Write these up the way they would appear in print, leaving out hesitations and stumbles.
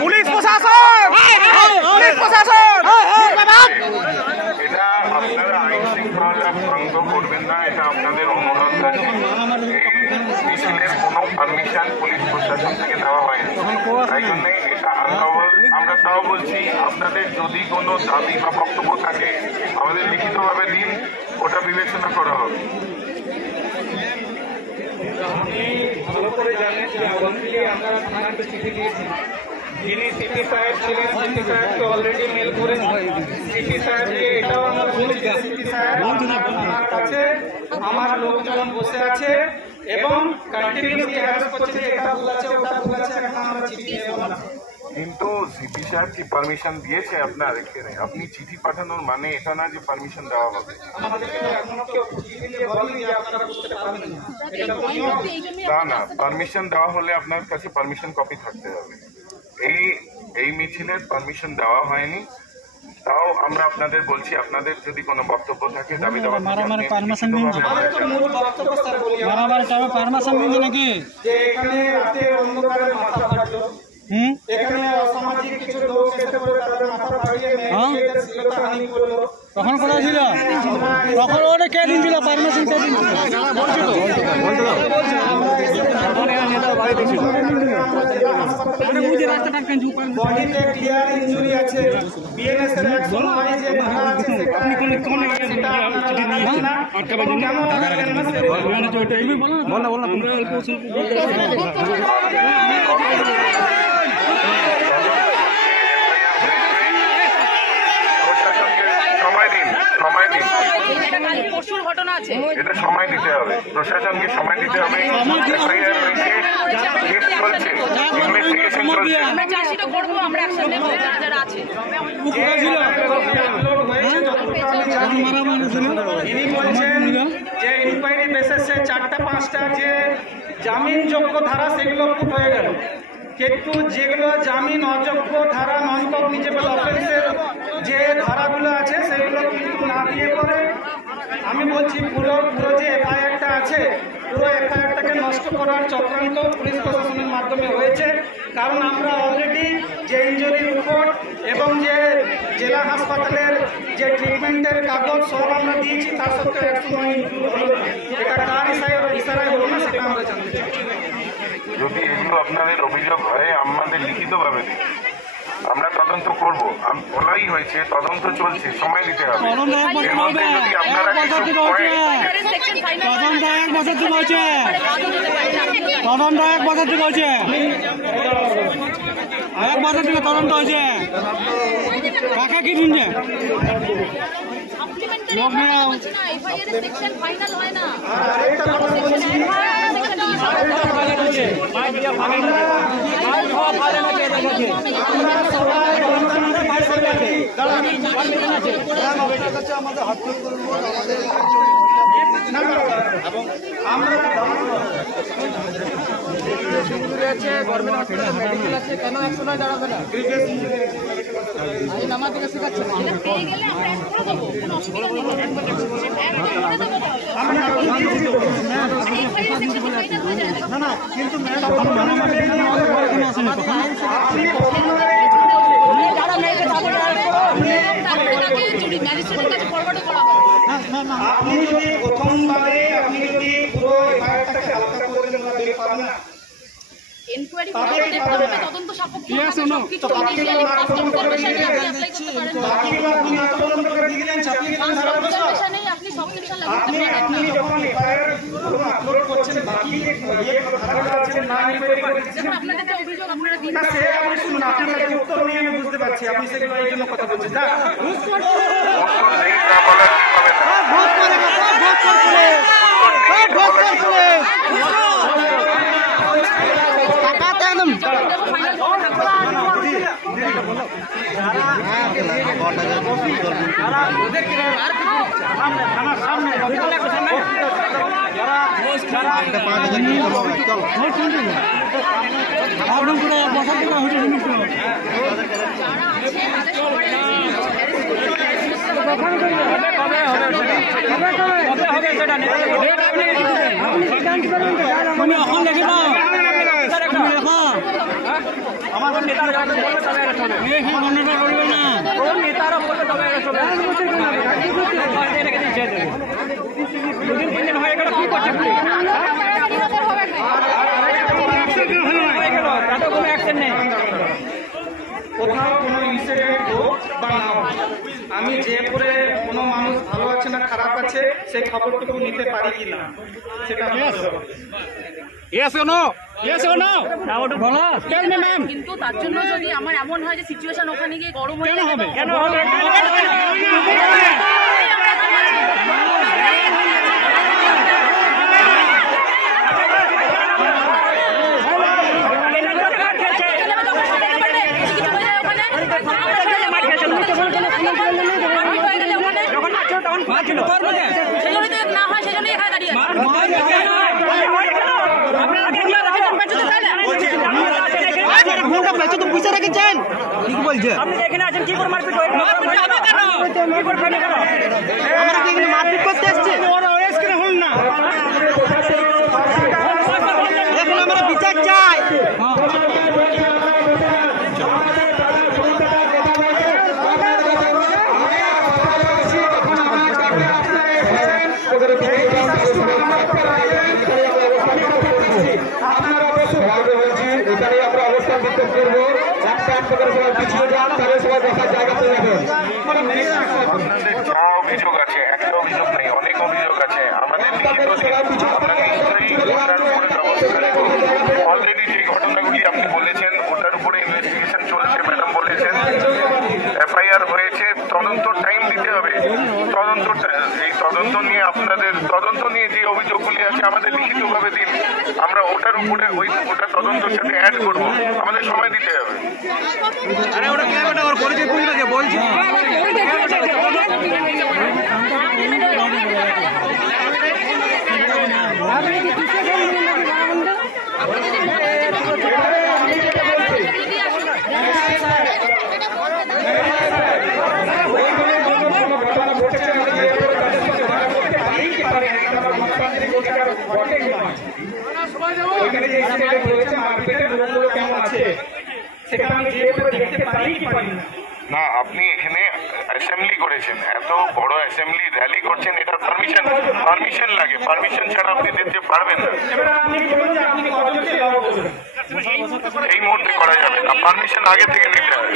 Police প্রশাসন, police প্রশাসন, এটা আপনারা আইন শৃঙ্খলা ভঙ্গ করবেন না, এটা আপনাদের অনুরোধ আছে। মিছিলের কোনো পারমিশন পুলিশ প্রশাসন থেকে দেওয়া হয়নি, তাই জন্যে এটা আমরা তাও বলছি আপনাদের যদি কোনো দাবি বা বক্তব্য থাকে আমাদের লিখিতভাবে দিন, ওটা বিবেচনা করা হবে। ভালো করে জানেন যে অলরেডি আমরা থানাতে চিঠি দিয়েছি, যিনি সিপি সাহেব ছিলেন সিপি সাহেবকে অলরেডি মেল করেছি। সিপি সাহেবকে এটাও আমরা বলেছি, সিপি সাহেব আমার কাছে আমার লোকজন বসে আছে এবং কন্টিনিউসলি হ্যারাস করছে, এটা বলেছে ওটা বলেছে, এখন আমরা চিঠি দেব না। কিন্তু সিপি সাহেব কি পারমিশন দিয়েছে আপনার এখানে? আপনি চিঠি পাঠানোর মানে এটা না যে পারমিশন দেওয়া হবে। না না, পারমিশন দেওয়া হলে আপনার কাছে পারমিশন কপি থাকতে হবে। এই মিছিলের পারমিশন দেওয়া হয়নি, তাও আমরা আপনাদের বলছি আপনাদের যদি কোনো বক্তব্য থাকে দাবি দাওয়া এখানে অসামাজিক কিছু লোক এসে পড়ে তাদের মাথা ফাটিয়ে তখন কোথায় ছিল? তখন ওটা কে দিয়েছিল পারমিশন? কে দিয়েছিল? বডিতে ক্লিয়ার ইনজুরি আছে, বিএনএস এর অ্যাকশন হয় যে ধারা আছে, আপনি কোন চিঠি দিয়েছেন না আটকাবার জন্য বলো আমরা অল্প এটা সময় দিতে হবে, প্রশাসনকে সময় দিতে হবে। ইনভেস্টিগেশন চলছে। ইনি বলছেন যে ইনকোয়ারি বেসিসে 4টা-5টা যে জামিনযোগ্য ধারা সেগুলো পুট হয়ে গেল, কিন্তু যেগুলো জামিন অযোগ্য ধারা নন কগনিজেবল অফেন্সের যে ধারাগুলো আছে সেগুলো কিন্তু না দিয়ে পরে আমি বলছি পুরো যে এফআইআরটা আছে পুরো এফআইআরটাকে নষ্ট করার চক্রান্ত পুলিশ প্রশাসনের মাধ্যমে হয়েছে। কারণ আমরা অলরেডি যে ইনজুরি রিপোর্ট এবং যে জেলা হাসপাতালের যে ট্রিটমেন্টের কাগজ সব আমরা দিয়েছি, তার সত্ত্বেও একসময় এটা কার ইশারায় হলো না সেটা আমরা জানতে চাই। যদি এগুলো আপনাদের অভিযোগ হয় আমাদের লিখিতভাবে দিন, আমরা তদন্ত করব। বলাই হয়েছে তদন্ত চলছে, সময় দিতে হবে। যদি আপনারা তদন্ত 1 বছর থেকে হয়েছে, 1 বছর থেকে তদন্ত হয়েছে। কাকা কি শুনছে? কিন্তু আপনি যদি প্রথমবারে আপনি যদি পুরো এফআইআরটাকে আলাদা করে দেন না, এনকোয়ারি করে তদন্ত সাপেক্ষ সবকিছু ইনিশিয়ালি ফার্স্ট অবজারভেশনে আপনি অ্যাপ্লাই করতে পারেন। বাকিগুলো আপনি তদন্ত করে দিয়ে দিলেন, চাপিয়ে দিলেন ধারা অবজারভেশনে আপনি সব সেকশন লাগাতে পারেন। আপনি যখন এফআইআর আপলোড করছেন বাকি যে ধারাগুলো আছে না ইনকোয়ারি করে দেখুন আপনাদের যে অভিযোগ আপনারা দিন সে আপনি শুনুন, আপনার কাছে উত্তর নিয়ে আমি বুঝতে পারছি আপনি সেগুলো এই জন্য কথা বলছেন না। আমাদের নেতারা যখন বলবে তবে এটা চলবে। কোন নেতারা বলবে তবে এটা চলবে। দুদিন 3 দিন হয়ে গেল, কি করছে পুলিশ? হয়ে গেল, তাতে কোনো অ্যাকশন নেই। কোথাও কোনো ইনসিডেন্ট হোক বা না হোক, আমি যে করে কোনো মানুষ ভালো আছে না খারাপ আছে সেই খবরটুকু নিতে পারি কি না সেটা কিন্তু তার জন্য যদি আমার এমন হয় যে সিচুয়েশন ওখানে গিয়ে গরম হয়ে যাবে, কেন হবে? না হয় সেজন্য এখানে দাঁড়িয়ে আপনি এখানে আছেন, কি করে মারপিট হয়? আমরা কি এখানে মারপিট করতে এসেছি? হল না, এখন আমরা বিচার চাই। এখানে আমরা অবস্থান বিক্ষোভ করবো, একটা করে সবাই পিছিয়ে যান, তাহলে সবাই বসার জায়গা পেয়ে যাবেন। যা অভিযোগ আছে, একটা অভিযোগ নেই, অনেক অভিযোগ আছে। আমাদের লিখিত আমরা নিশ্চয়ই ওটার উপরে ব্যবস্থা নেব। অলরেডি যে ঘটনাগুলি আপনি বলেছেন ওটার উপরে ইনভেস্টিগেশন চলছে, ম্যাডাম বলেছেন এফআইআর হয়েছে, তদন্ত টাইম দিতে হবে। এই তদন্ত নিয়ে আপনাদের তদন্ত নিয়ে যে অভিযোগগুলি আছে আমাদের লিখিতভাবে দিন, আমরা ওটার উপরে ওটা তদন্তের সাথে অ্যাড করবো, আমাদের সময় দিতে হবে। ওইখানে যে ইনসিডেন্ট হয়েছে মার্কেটের রোগগুলো কেমন আছে সেটা আমি যে করে দেখতে পারি কি পারি না। না, আপনি এখানে অ্যাসেম্বলি করেছেন, এত বড় অ্যাসেম্বলি র্যালি করছেন, এটা পারমিশন লাগে, পারমিশন ছাড়া আপনি দিতে পারবেন না। এবার আপনি বলুন যে আপনি কতজনকে লাভ করবেন, এই মুহূর্তে করা যাবে না, পারমিশন আগে থেকে নিতে হবে।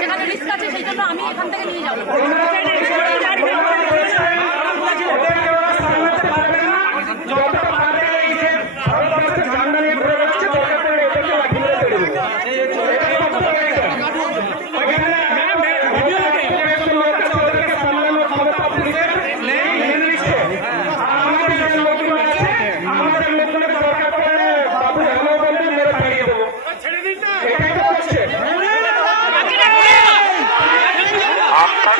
সেখানে রিস্ক আছে, সেই জন্য আমি এখান থেকে নিয়ে যাবো। আপনার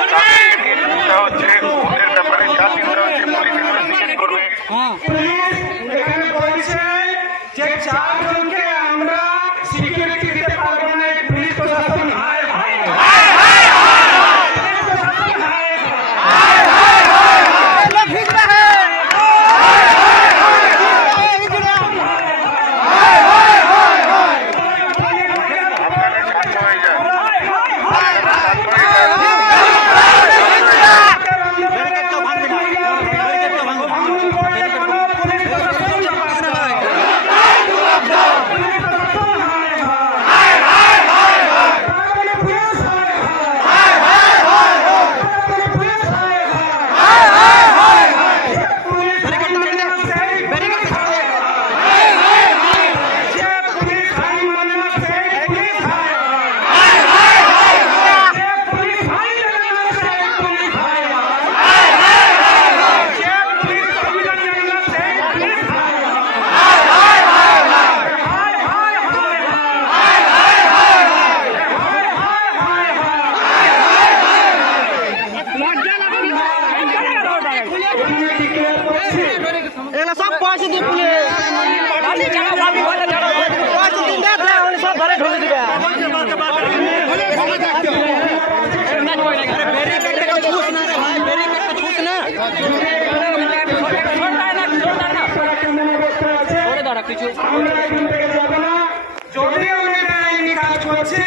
যদি আমাদের আইনি কাজ করছে,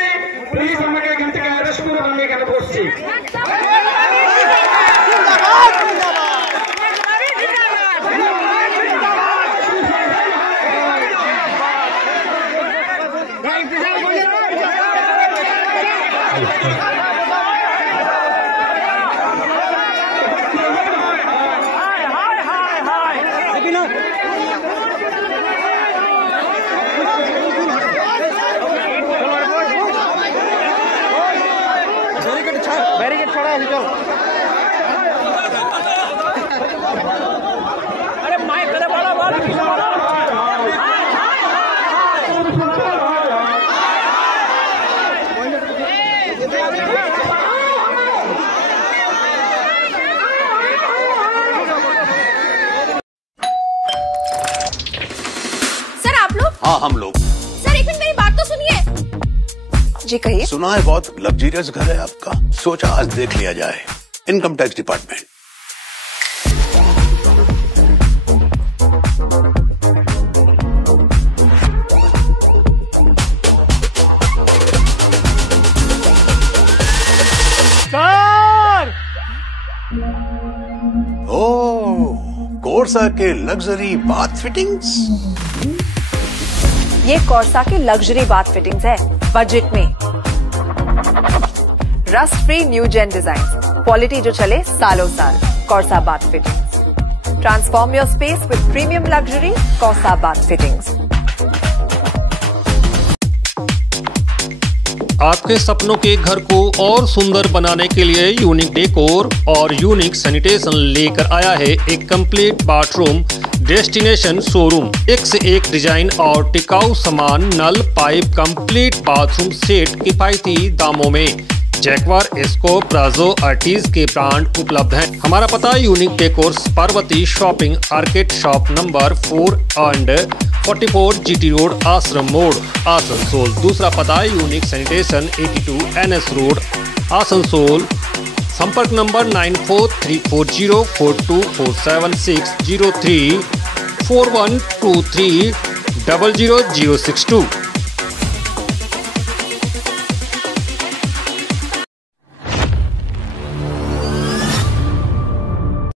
পুলিশ আমাকে এখান থেকে অ্যারেস্ট করে আমি এখানে বসছি। बैरिकेड छोड़ा है, चलो। अरे माइक करे बोलो बोलो सर आप लोग? हाँ हम लोग। सर एक मिनट मेरी बात तो सुनिए। जी कहिए। सुना है बहुत लग्जरियस घर है आपका, सोचा आज देख लिया जाए। Income tax department. Sir oh, Corsa के लग्जरी बाथ फिटिंग्स। ये कॉर्सा की लग्जरी बाथ फिटिंग्स है, बजट में। Rust free new gen design, quality जो चले सालों साल। Corsa bath fittings, transform your space with premium luxury. Corsa bath fittings. आपके सपनों के घर को और सुंदर बनाने के लिए यूनिक डेकोर और यूनिक सैनिटेशन लेकर आया है एक कंप्लीट बाथरूम डेस्टिनेशन शोरूम। एक से एक डिजाइन और टिकाऊ सामान, नल, पाइप, कंप्लीट बाथरूम सेट किफायती दामों में। जैक्वार, एस्को, प्राजो, आर्टिज के ब्रांड उपलब्ध हैं। हमारा पता unique decors, Parvati shopping arcade, shop number 4 and 44 GT road, आश्रम मोड़, आसनसोल। दूसरा पता unique sanitation 82 NS road, Asansol. संपर्क नंबर 943404247603 4123 00062।